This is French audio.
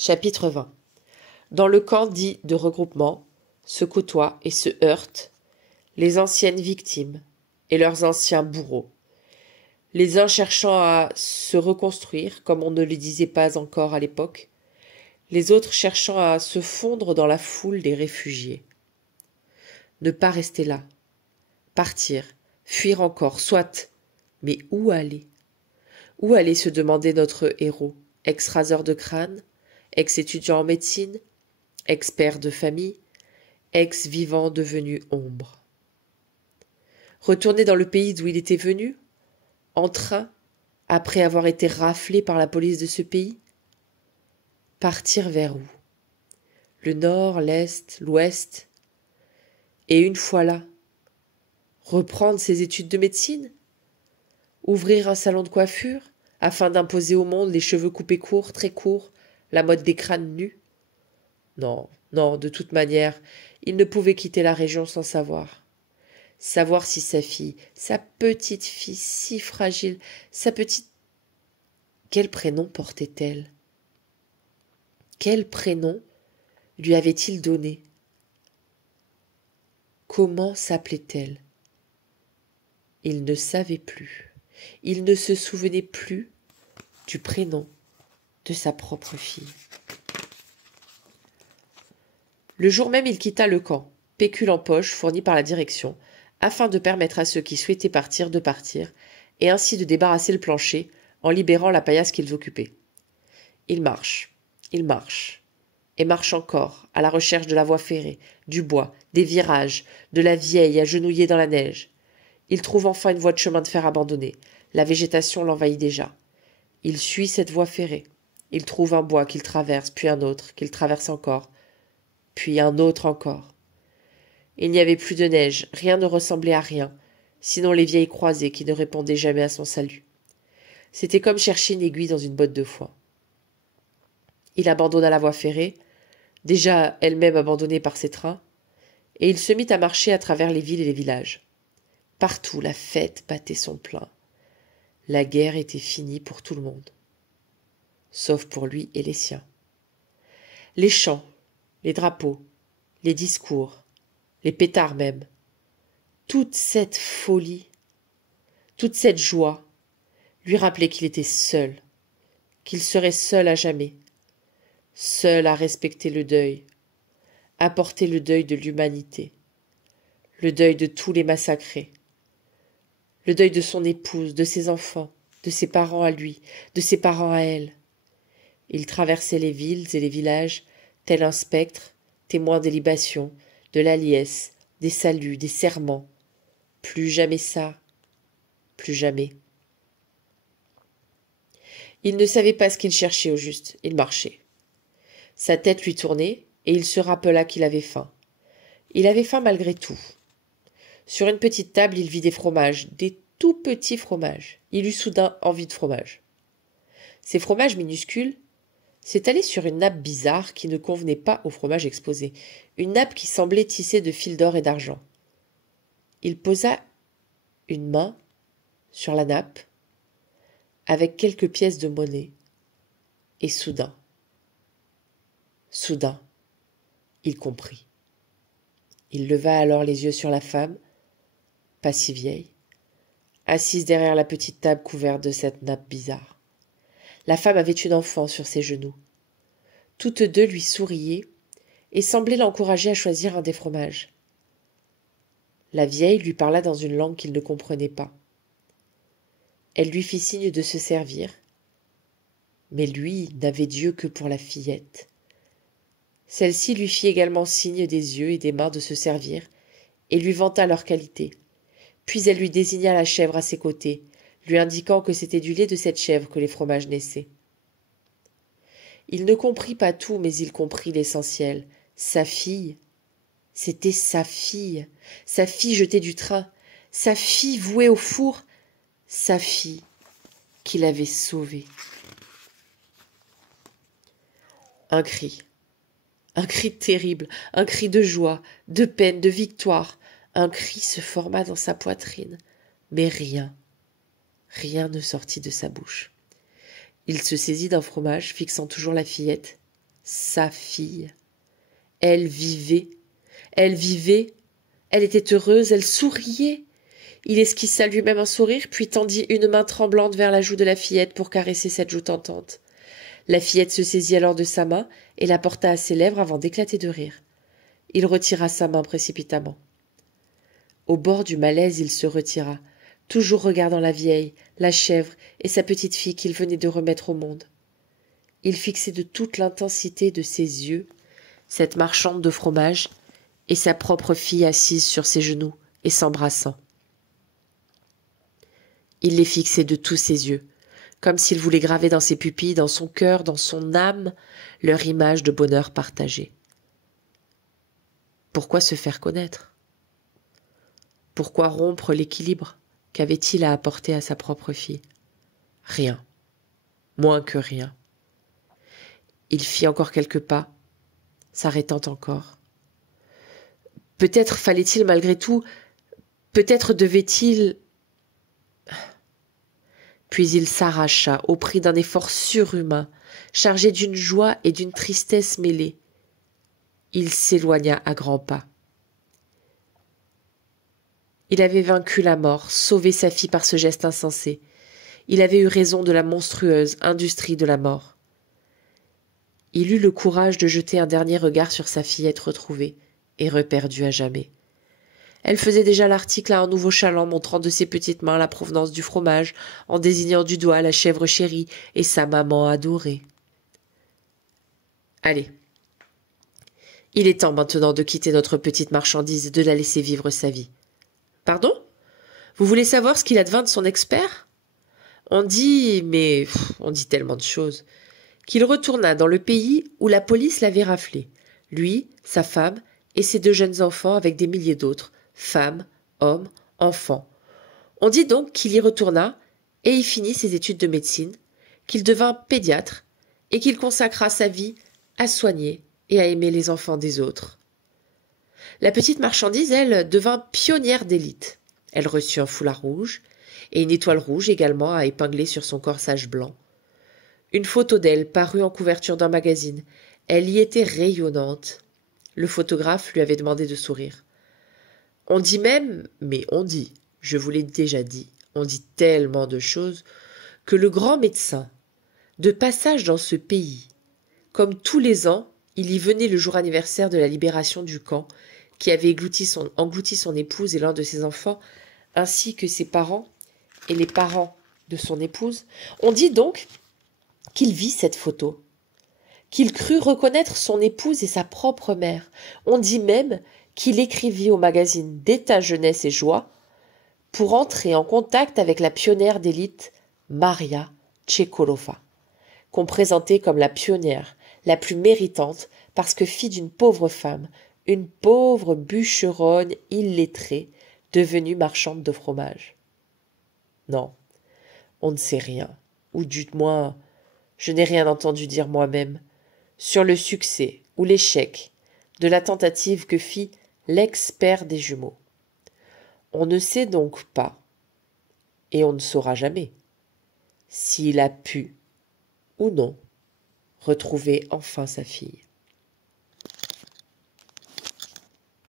Chapitre 20. Dans le camp dit de regroupement se côtoient et se heurtent les anciennes victimes et leurs anciens bourreaux, les uns cherchant à se reconstruire comme on ne le disait pas encore à l'époque, les autres cherchant à se fondre dans la foule des réfugiés. Ne pas rester là, partir, fuir encore, soit, mais où aller? Où aller, se demandait notre héros, ex-raseur de crâne, ex-étudiant en médecine, ex-père de famille, ex-vivant devenu ombre. Retourner dans le pays d'où il était venu, en train, après avoir été raflé par la police de ce pays? Partir vers où? Le nord, l'est, l'ouest? Et une fois là, reprendre ses études de médecine? Ouvrir un salon de coiffure, afin d'imposer au monde les cheveux coupés courts, très courts, la mode des crânes nus? Non, non, de toute manière, il ne pouvait quitter la région sans savoir. Savoir si sa fille, sa petite fille si fragile, sa petite... Quel prénom portait-elle? Quel prénom lui avait-il donné? Comment s'appelait-elle? Il ne savait plus. Il ne se souvenait plus du prénom de sa propre fille. Le jour même, il quitta le camp, pécule en poche fourni par la direction, afin de permettre à ceux qui souhaitaient partir de partir, et ainsi de débarrasser le plancher en libérant la paillasse qu'ils occupaient. Il marche, et marche encore, à la recherche de la voie ferrée, du bois, des virages, de la vieille agenouillée dans la neige. Il trouve enfin une voie de chemin de fer abandonnée. La végétation l'envahit déjà. Il suit cette voie ferrée. Il trouve un bois qu'il traverse, puis un autre, qu'il traverse encore, puis un autre encore. Il n'y avait plus de neige, rien ne ressemblait à rien, sinon les vieilles croisées qui ne répondaient jamais à son salut. C'était comme chercher une aiguille dans une botte de foin. Il abandonna la voie ferrée, déjà elle-même abandonnée par ses trains, et il se mit à marcher à travers les villes et les villages. Partout la fête battait son plein. La guerre était finie pour tout le monde, sauf pour lui et les siens. Les chants, les drapeaux, les discours, les pétards même, toute cette folie, toute cette joie lui rappelaient qu'il était seul, qu'il serait seul à jamais, seul à respecter le deuil, à porter le deuil de l'humanité, le deuil de tous les massacrés, le deuil de son épouse, de ses enfants, de ses parents à lui, de ses parents à elle. Il traversait les villes et les villages, tel un spectre, témoin des libations, de la liesse, des saluts, des serments. Plus jamais ça, plus jamais. Il ne savait pas ce qu'il cherchait au juste, il marchait. Sa tête lui tournait, et il se rappela qu'il avait faim. Il avait faim malgré tout. Sur une petite table, il vit des fromages, des tout petits fromages. Il eut soudain envie de fromage. Ces fromages minuscules s'étalaient sur une nappe bizarre qui ne convenait pas au fromage exposé, une nappe qui semblait tissée de fils d'or et d'argent. Il posa une main sur la nappe, avec quelques pièces de monnaie, et soudain, il comprit. Il leva alors les yeux sur la femme, pas si vieille, assise derrière la petite table couverte de cette nappe bizarre. La femme avait une enfant sur ses genoux. Toutes deux lui souriaient et semblaient l'encourager à choisir un des fromages. La vieille lui parla dans une langue qu'il ne comprenait pas. Elle lui fit signe de se servir, mais lui n'avait d'yeux que pour la fillette. Celle-ci lui fit également signe des yeux et des mains de se servir, et lui vanta leur qualité. Puis elle lui désigna la chèvre à ses côtés, lui indiquant que c'était du lait de cette chèvre que les fromages naissaient. Il ne comprit pas tout, mais il comprit l'essentiel. Sa fille, c'était sa fille jetée du train, sa fille vouée au four, sa fille qu'il avait sauvée. Un cri terrible, un cri de joie, de peine, de victoire. Un cri se forma dans sa poitrine, mais rien ne sortit de sa bouche. Il se saisit d'un fromage, fixant toujours la fillette, sa fille. Elle vivait, elle vivait, elle était heureuse, elle souriait. Il esquissa lui-même un sourire, puis tendit une main tremblante vers la joue de la fillette pour caresser cette joue tentante. La fillette se saisit alors de sa main et la porta à ses lèvres avant d'éclater de rire. Il retira sa main précipitamment. Au bord du malaise, il se retira, toujours regardant la vieille, la chèvre et sa petite fille qu'il venait de remettre au monde. Il fixait de toute l'intensité de ses yeux cette marchande de fromage et sa propre fille assise sur ses genoux et s'embrassant. Il les fixait de tous ses yeux, comme s'il voulait graver dans ses pupilles, dans son cœur, dans son âme, leur image de bonheur partagé. Pourquoi se faire connaître? Pourquoi rompre l'équilibre qu'avait-il à apporter à sa propre fille? Rien, moins que rien. Il fit encore quelques pas, s'arrêtant encore. Peut-être fallait-il malgré tout, peut-être devait-il... Puis il s'arracha au prix d'un effort surhumain, chargé d'une joie et d'une tristesse mêlées. Il s'éloigna à grands pas. Il avait vaincu la mort, sauvé sa fille par ce geste insensé. Il avait eu raison de la monstrueuse industrie de la mort. Il eut le courage de jeter un dernier regard sur sa fillette retrouvée et reperdue à jamais. Elle faisait déjà l'article à un nouveau chaland montrant de ses petites mains la provenance du fromage, en désignant du doigt la chèvre chérie et sa maman adorée. Allez. Il est temps maintenant de quitter notre petite marchandise et de la laisser vivre sa vie. Pardon? Vous voulez savoir ce qu'il advint de son expert? On dit tellement de choses, qu'il retourna dans le pays où la police l'avait raflé, lui, sa femme et ses 2 jeunes enfants avec des milliers d'autres, femmes, hommes, enfants. On dit donc qu'il y retourna et y finit ses études de médecine, qu'il devint pédiatre et qu'il consacra sa vie à soigner et à aimer les enfants des autres. La petite marchandise, elle, devint pionnière d'élite. Elle reçut un foulard rouge et une étoile rouge également à épingler sur son corsage blanc. Une photo d'elle parut en couverture d'un magazine. Elle y était rayonnante. Le photographe lui avait demandé de sourire. On dit même, mais on dit, je vous l'ai déjà dit, on dit tellement de choses, que le grand médecin, de passage dans ce pays, comme tous les ans, il y venait le jour anniversaire de la libération du camp, qui avait englouti son épouse et l'un de ses enfants, ainsi que ses parents et les parents de son épouse. On dit donc qu'il vit cette photo, qu'il crut reconnaître son épouse et sa propre mère. On dit même qu'il écrivit au magazine d'État, Jeunesse et Joie pour entrer en contact avec la pionnière d'élite Maria Tchekolova, qu'on présentait comme la pionnière, la plus méritante, parce que fille d'une pauvre femme, une pauvre bûcheronne illettrée, devenue marchande de fromage. Non, on ne sait rien, ou du moins, je n'ai rien entendu dire moi-même, sur le succès ou l'échec de la tentative que fit l'ex-père des jumeaux. On ne sait donc pas, et on ne saura jamais, s'il a pu, ou non, retrouver enfin sa fille.